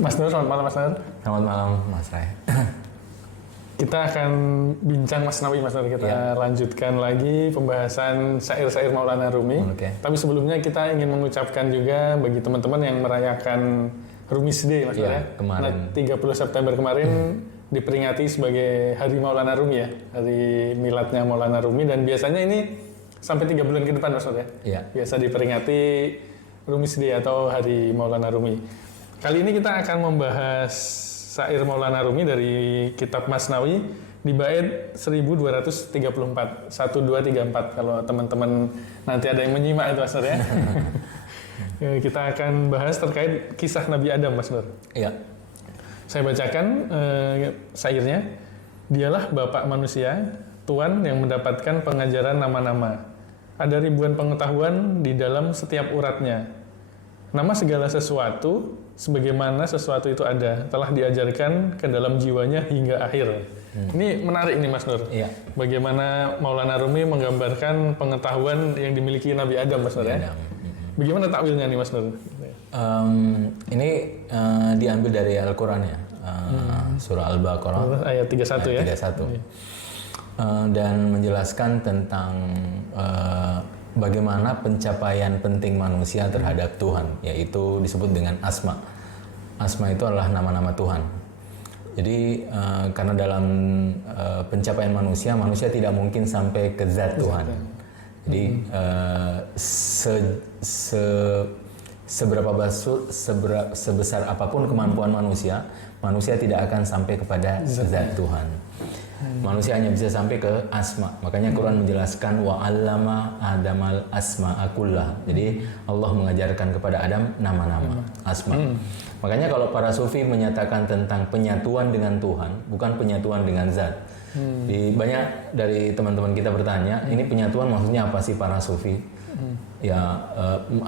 Mas Nur, selamat malam Mas Nur. Selamat malam Mas Ray. Kita akan bincang Mas Nawi, Mas Nur. Kita lanjutkan lagi pembahasan syair-syair Maulana Rumi. Tapi sebelumnya kita ingin mengucapkan juga bagi teman-teman yang merayakan Rumi's Day, Mas Nur ya. Kemarin. Nah, 30 September kemarin diperingati sebagai Hari Maulana Rumi ya. Hari miladnya Maulana Rumi, dan biasanya ini sampai 3 bulan ke depan Mas Nur ya. Iya. Biasa diperingati Rumi's Day atau Hari Maulana Rumi. Kali ini kita akan membahas syair Maulana Rumi dari kitab Masnawi di bait 1234, 1234 kalau teman-teman nanti ada yang menyimak itu Mas Nur ya. Kita akan bahas terkait kisah Nabi Adam Mas Nur. Iya. Saya bacakan syairnya. Dialah Bapak manusia, Tuan yang mendapatkan pengajaran nama-nama. Ada ribuan pengetahuan di dalam setiap uratnya. Nama segala sesuatu, sebagaimana sesuatu itu ada, telah diajarkan ke dalam jiwanya hingga akhir. Ini menarik nih Mas Nur. Iya. Bagaimana Maulana Rumi menggambarkan pengetahuan yang dimiliki Nabi Adam Mas Nur ya. Bagaimana takwilnya nih Mas Nur? Ini diambil dari Al-Quran ya, surah Al-Baqarah ayat 31 ya. 31. Dan menjelaskan tentang bagaimana pencapaian penting manusia terhadap Tuhan, yaitu disebut dengan asma. Asma itu adalah nama-nama Tuhan. Jadi karena dalam pencapaian manusia tidak mungkin sampai ke zat Tuhan. Jadi sebesar apapun kemampuan manusia tidak akan sampai kepada zat Tuhan. Manusia hanya bisa sampai ke asma. Makanya Quran menjelaskan wa 'allama Adamal asma'a kullah. Jadi Allah mengajarkan kepada Adam nama-nama, asma. Makanya kalau para sufi menyatakan tentang penyatuan dengan Tuhan, bukan penyatuan dengan zat. Banyak dari teman-teman kita bertanya, ini penyatuan maksudnya apa sih para sufi? Ya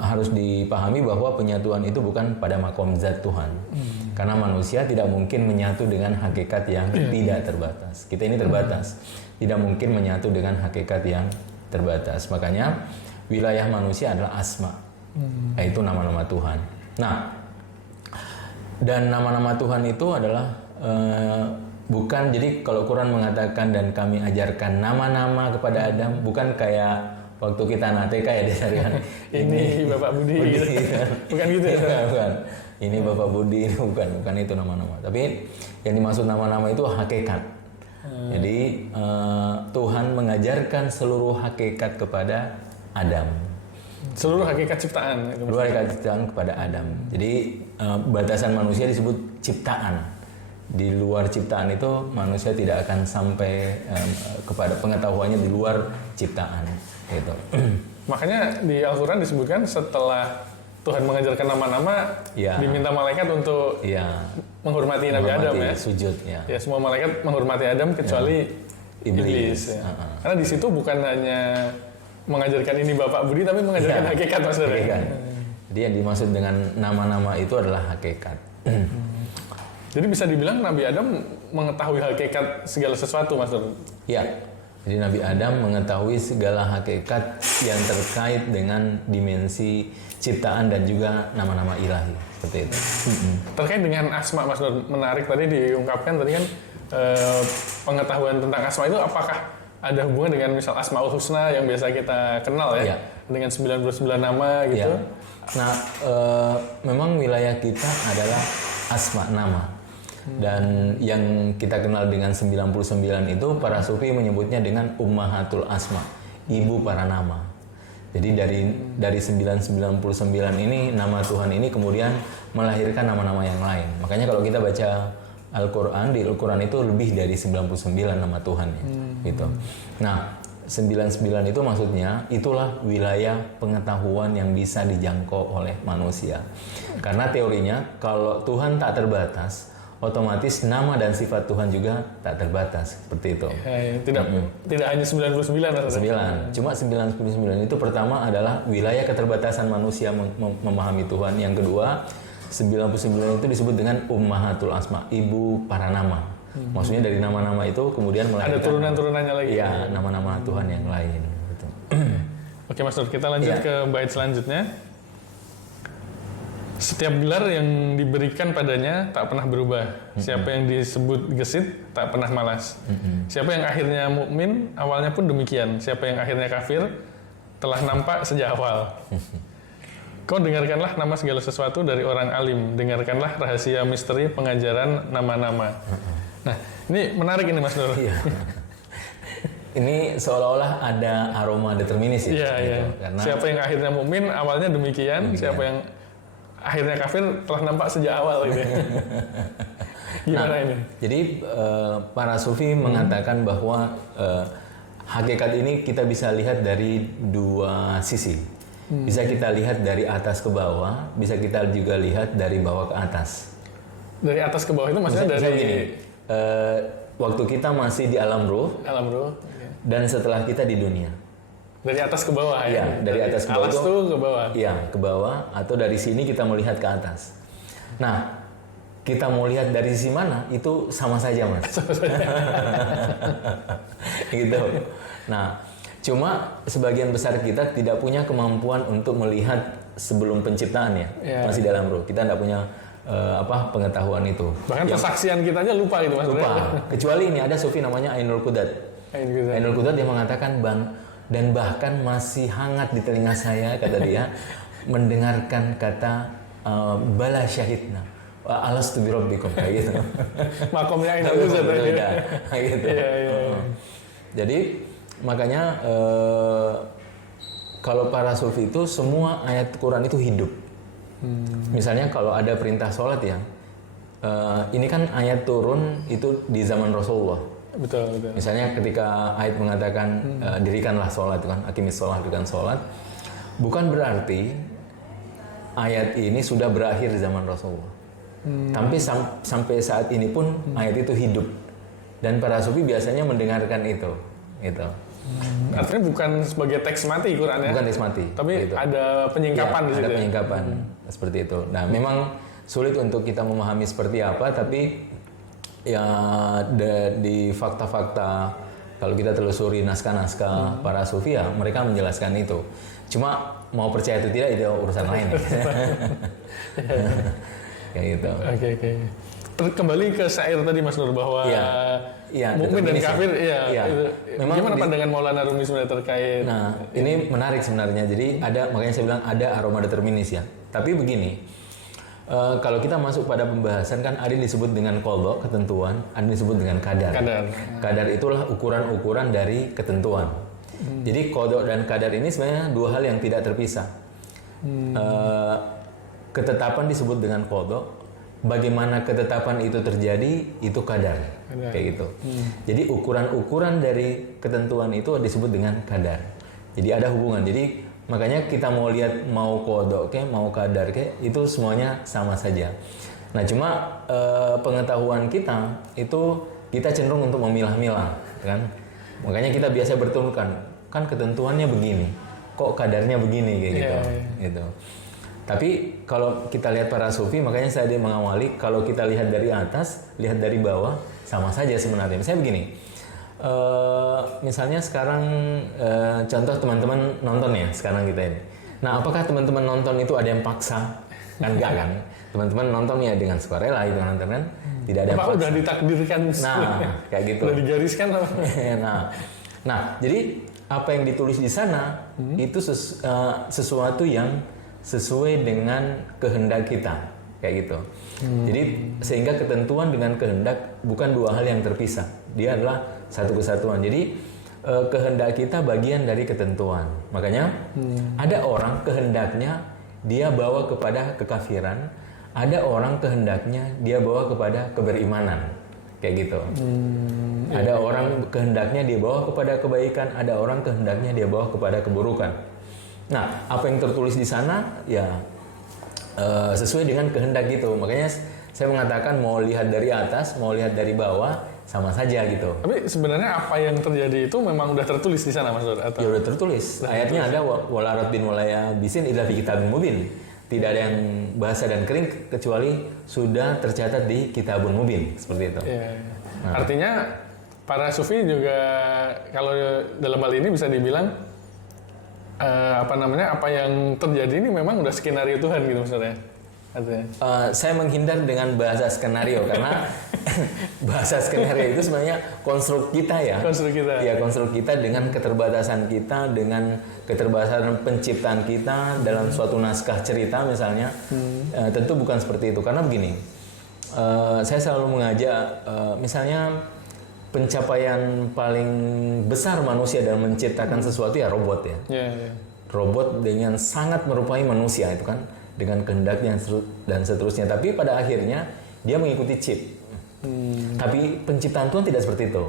harus dipahami bahwa penyatuan itu bukan pada makom zat Tuhan. Karena manusia tidak mungkin menyatu dengan hakikat yang tidak terbatas. Kita ini terbatas, tidak mungkin menyatu dengan hakikat yang terbatas. Makanya wilayah manusia adalah asma, yaitu nama-nama Tuhan. Nah, dan nama-nama Tuhan itu adalah bukan, jadi kalau Quran mengatakan dan kami ajarkan nama-nama kepada Adam, bukan kayak waktu kita anak TK ya dasarkan ini Bapak Budi gitu. Bukan gitu ya? Bukan. Ini Bapak Budi, bukan itu nama-nama. Tapi yang dimaksud nama-nama itu hakikat. Jadi Tuhan mengajarkan seluruh hakikat kepada Adam. Seluruh hakikat ciptaan. Seluruh hakikat ciptaan kepada Adam. Jadi batasan manusia disebut ciptaan. Di luar ciptaan itu manusia tidak akan sampai kepada pengetahuannya di luar ciptaan. Gitu. Makanya di Al-Quran disebutkan setelah Tuhan mengajarkan nama-nama, diminta malaikat untuk menghormati Nabi Adam ya. Sujud ya. Ya, semua malaikat menghormati Adam kecuali iblis. Ya. Karena di situ bukan hanya mengajarkan ini Bapak Budi, tapi mengajarkan hakikat maksudnya. Jadi yang dimaksud dengan nama-nama itu adalah hakikat. Jadi bisa dibilang Nabi Adam mengetahui hakikat segala sesuatu, Mas Nur. Iya. Jadi Nabi Adam mengetahui segala hakikat yang terkait dengan dimensi ciptaan dan juga nama-nama ilahi, seperti itu. Terkait dengan asma, Mas Nur, menarik tadi diungkapkan tadi kan pengetahuan tentang asma itu apakah ada hubungan dengan misal Asmaul Husna yang biasa kita kenal ya, dengan 99 nama gitu. Nah, memang wilayah kita adalah asma nama. Dan yang kita kenal dengan 99 itu para sufi menyebutnya dengan Ummahatul Asma, ibu para nama. Jadi dari 999 ini nama Tuhan ini kemudian melahirkan nama-nama yang lain. Makanya kalau kita baca Al-Quran, di Al-Quran itu lebih dari 99 nama Tuhan ya. Gitu. Nah, 99 itu maksudnya itulah wilayah pengetahuan yang bisa dijangkau oleh manusia. Karena teorinya kalau Tuhan tak terbatas, otomatis nama dan sifat Tuhan juga tak terbatas, seperti itu. Tidak hanya 99 atau 9. Cuma 99 itu pertama adalah wilayah keterbatasan manusia memahami Tuhan. Yang kedua, 99 itu disebut dengan Ummahatul Asma, ibu para nama. Maksudnya dari nama-nama itu kemudian melahirkan ada turunan-turunannya lagi. Iya, nama-nama Tuhan yang lain. Gitu. Oke Mas Nur, kita lanjut ke bait selanjutnya. Setiap gelar yang diberikan padanya tak pernah berubah. Siapa yang disebut gesit tak pernah malas. Siapa yang akhirnya mukmin awalnya pun demikian. Siapa yang akhirnya kafir telah nampak sejak awal. Kau dengarkanlah nama segala sesuatu dari orang alim. Dengarkanlah rahasia misteri pengajaran nama-nama. Nah, ini menarik ini Mas Nur. Iya. Ini seolah-olah ada aroma determinis ya. Iya, gitu. iya. Karena Siapa yang akhirnya mukmin awalnya demikian. Siapa yang akhirnya kafir telah nampak sejak awal gitu. Gimana ini? Jadi para sufi mengatakan bahwa hakikat ini kita bisa lihat dari dua sisi. Bisa kita lihat dari atas ke bawah, bisa kita juga lihat dari bawah ke atas. Dari atas ke bawah itu maksudnya Misalnya dari gini, waktu kita masih di alam ruh alam roh. dan setelah kita di dunia. Dari atas ke bawah ya? Iya, dari atas ke bawah. Alas tuh ke bawah. Iya, ke bawah atau dari sini kita melihat ke atas. Nah, kita mau lihat dari sisi mana itu sama saja, Mas. Gitu. Nah, cuma sebagian besar kita tidak punya kemampuan untuk melihat sebelum penciptaan ya. Iya. Masih dalam ruh. Kita tidak punya pengetahuan itu. Bahkan persaksian kita aja lupa gitu Mas. Lupa. Kecuali ini ada sufi namanya Ainul Qudat. Ainul Qudat dia mengatakan dan bahkan masih hangat di telinga saya kata dia mendengarkan kata bala syahidna alastu bi rabbikum kayak gitu. Makomnya Ainul Qudat kayak gitu. Iya. Jadi makanya kalau para sufi itu semua ayat Quran itu hidup. Misalnya kalau ada perintah sholat ya, ini kan ayat turun itu di zaman Rasulullah. Betul. Misalnya ketika ayat mengatakan dirikanlah sholat itu kan, aqimis sholat, dirikan sholat, bukan berarti ayat ini sudah berakhir di zaman Rasulullah. Tapi sampai saat ini pun ayat itu hidup dan para sufi biasanya mendengarkan itu. Gitu. Artinya bukan sebagai teks mati Quran ya? Bukan teks mati. Tapi gitu. ada penyingkapan Ya, di situ. ada penyingkapan seperti itu. Nah, memang sulit untuk kita memahami seperti apa, tapi ya di fakta-fakta kalau kita telusuri naskah-naskah para sufi ya mereka menjelaskan itu. Cuma mau percaya itu tidak itu urusan lain. Kayak gitu. Oke. Kembali ke syair tadi Mas Nur bahwa mukmin dan kafir itu. Memang gimana pandangan Maulana Rumi sebenarnya terkait? Nah, ini menarik sebenarnya. Jadi makanya saya bilang ada aroma determinis ya. Tapi begini, kalau kita masuk pada pembahasan kan ada yang disebut dengan qadha, ketentuan, ada yang disebut dengan kadar. Kadar itulah ukuran-ukuran dari ketentuan. Jadi qadha dan kadar ini sebenarnya dua hal yang tidak terpisah. Ketetapan disebut dengan qadha. Bagaimana ketetapan itu terjadi itu kadar. Kayak gitu. Jadi ukuran-ukuran dari ketentuan itu disebut dengan kadar. Jadi ada hubungan. Jadi makanya kita mau lihat mau qadha mau kadar itu semuanya sama saja. Nah, cuma pengetahuan kita itu kita cenderung untuk memilah-milah kan. Makanya kita biasa bertolak kan ketentuannya begini. Kok kadarnya begini kayak gitu. Gitu. Tapi kalau kita lihat para sufi, makanya saya mengawali kalau kita lihat dari atas, lihat dari bawah, sama saja sebenarnya. Misalnya begini, misalnya sekarang contoh teman-teman nonton ya sekarang kita ini. Nah, apakah teman-teman nonton itu ada yang paksa? Kan enggak kan? Teman-teman nonton ya dengan sukarela itu nonton kan? Tidak ada yang paksa. Udah ditakdirkan. Nah, kayak gitu. Udah digariskan. Nah, jadi apa yang ditulis di sana itu sesuatu yang sesuai dengan kehendak kita kayak gitu. Jadi sehingga ketentuan dengan kehendak bukan dua hal yang terpisah. Dia adalah satu kesatuan. Jadi kehendak kita bagian dari ketentuan. Makanya ada orang kehendaknya dia bawa kepada kekafiran, ada orang kehendaknya dia bawa kepada keberimanan. Kayak gitu. Ada orang kehendaknya dia bawa kepada kebaikan, ada orang kehendaknya dia bawa kepada keburukan. Nah, apa yang tertulis di sana ya sesuai dengan kehendak gitu. Makanya saya mengatakan mau lihat dari atas, mau lihat dari bawah, sama saja gitu. Tapi sebenarnya apa yang terjadi itu memang udah tertulis di sana Mas Nur? Atau? Ya udah tertulis. Ayatnya ada wala rabbin walaya bisin illa fi kitabim mubin. Tidak ada yang basah dan kering kecuali sudah tercatat di kitabun mubin seperti itu. Ya. Nah. Artinya para sufi juga kalau dalam hal ini bisa dibilang apa yang terjadi ini memang udah skenario Tuhan gitu maksudnya. artinya? Saya menghindar dengan bahasa skenario karena bahasa skenario itu sebenarnya konstruk kita ya. Konstruk kita. Ya, konstruk kita dengan keterbatasan kita, dengan keterbatasan penciptaan kita dalam suatu naskah cerita misalnya. Tentu bukan seperti itu. Karena begini, saya selalu mengajak, misalnya pencapaian paling besar manusia dalam menciptakan sesuatu ya robot ya. Yeah. Robot dengan sangat merupai manusia itu kan, dengan kehendaknya dan seterusnya. Tapi pada akhirnya dia mengikuti chip. Tapi penciptaan Tuhan tidak seperti itu.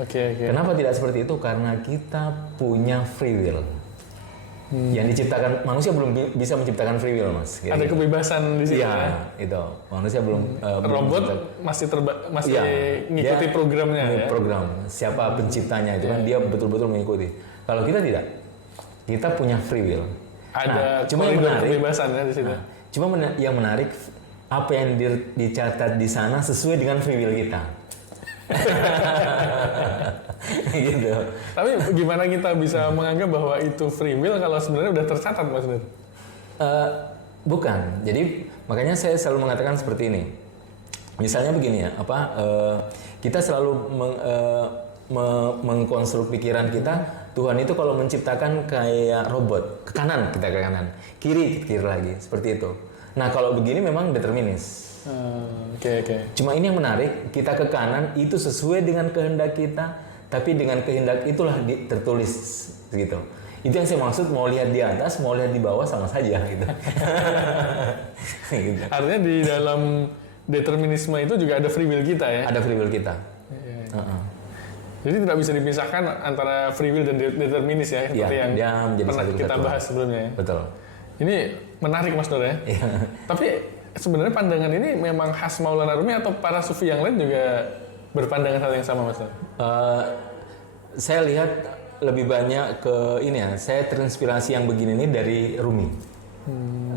Oke. Kenapa tidak seperti itu? Karena kita punya free will. Yang diciptakan manusia belum bisa menciptakan free will, Mas. Ada kebebasan di situ ya. Itu manusia belum. Robot masih ngikuti programnya ya. Program. Siapa penciptanya itu kan dia betul-betul mengikuti. Kalau kita tidak, kita punya free will. Ada cuma yang menarik kebebasan ya di situ. Yang menarik apa yang dicatat di sana sesuai dengan free will kita. Gitu. Tapi gimana kita bisa menganggap bahwa itu free will kalau sebenarnya udah tercatat, Mas Nur? Bukan. Jadi makanya saya selalu mengatakan seperti ini. Misalnya begini ya, kita selalu mengkonstruk pikiran kita. Tuhan itu kalau menciptakan kayak robot, ke kanan kita ke kanan, kiri lagi, seperti itu. Nah kalau begini memang determinis. Oke. Cuma ini yang menarik, kita ke kanan itu sesuai dengan kehendak kita, tapi dengan kehendak itulah tertulis gitu. Itu yang saya maksud, mau lihat di atas, mau lihat di bawah sama saja gitu. Gitu. Artinya di dalam determinisme itu juga ada free will kita ya? Ada free will kita. Jadi tidak bisa dipisahkan antara free will dan determinis ya, seperti yang pernah kita bahas sebelumnya ya? Betul. Ini menarik, Mas Nur ya? Tapi sebenarnya pandangan ini memang khas Maulana Rumi atau para sufi yang lain juga berpandangan hal yang sama, Mas Nur? Saya lihat lebih banyak ke ini ya, saya terinspirasi yang begini ini dari Rumi.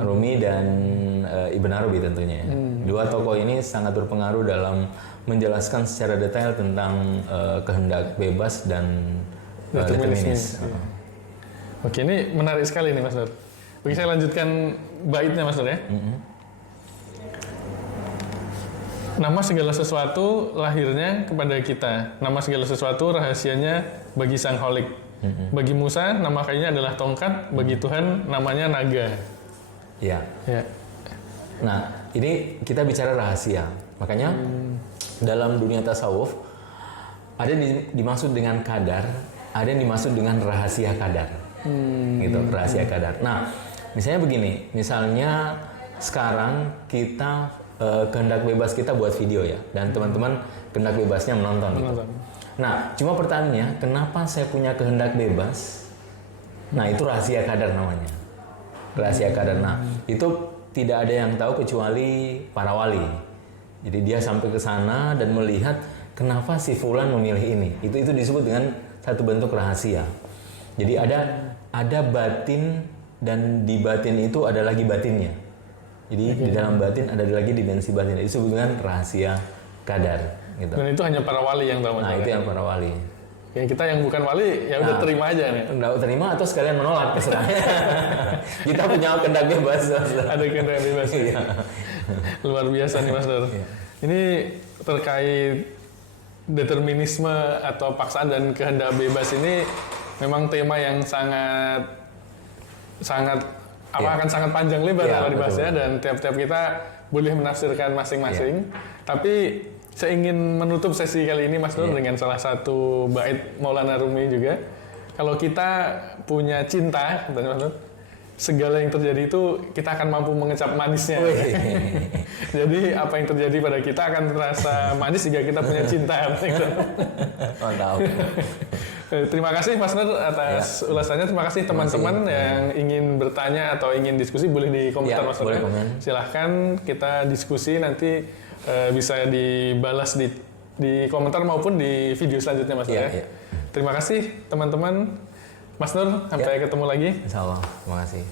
Rumi dan Ibn Arabi tentunya ya. Dua tokoh ini sangat berpengaruh dalam menjelaskan secara detail tentang kehendak bebas dan determinis. Oke, ini menarik sekali nih, Mas Nur. Oke, saya lanjutkan baitnya, Mas Nur ya. Nama segala sesuatu lahirnya kepada kita. Nama segala sesuatu rahasianya bagi Sang Kholik. Bagi Musa, nama kayunya adalah tongkat. Bagi Tuhan, namanya naga. Ya. Nah, ini kita bicara rahasia. Makanya dalam dunia tasawuf ada dimaksud dengan kadar, ada yang dimaksud dengan rahasia kadar. Gitu, rahasia kadar. Nah, misalnya begini, misalnya sekarang kita kehendak bebas kita buat video ya, dan teman-teman kehendak bebasnya menonton. Gitu. Nah, cuma pertanyaannya, kenapa saya punya kehendak bebas? Nah, itu rahasia kadar namanya. Rahasia kadar. Nah, itu tidak ada yang tahu kecuali para wali. Jadi dia sampai ke sana dan melihat kenapa si fulan memilih ini. Itu disebut dengan satu bentuk rahasia. Jadi ada batin dan di batin itu ada lagi batinnya. Jadi di dalam batin ada lagi dimensi batin. Itu disebut dengan rahasia kadar. Gitu. Dan itu hanya para wali yang tahu. Nah itu yang para wali. Ya, kita yang bukan wali ya udah terima aja nih. Udah terima atau sekalian menolak terserah. Kita punya kehendak bebas. Ada kehendak bebas. Iya. Luar biasa nih, Mas Nur. Ini terkait determinisme atau paksaan dan kehendak bebas ini memang tema yang sangat akan sangat panjang lebar kalau dibahasnya, dan tiap-tiap kita boleh menafsirkan masing-masing. Tapi saya ingin menutup sesi kali ini, Mas Nur, dengan salah satu bait Maulana Rumi juga. Kalau kita punya cinta, katanya Mas Nur, segala yang terjadi itu kita akan mampu mengecap manisnya. Jadi apa yang terjadi pada kita akan terasa manis jika kita punya cinta. Mantap. Terima kasih Mas Nur atas ulasannya. Terima kasih teman-teman yang ingin bertanya atau ingin diskusi, boleh di komentar Mas Nur. Silahkan kita diskusi, nanti bisa dibalas di komentar maupun di video selanjutnya Mas Nur. Terima kasih teman-teman. Mas Nur, sampai ketemu lagi. Insya Allah, terima kasih.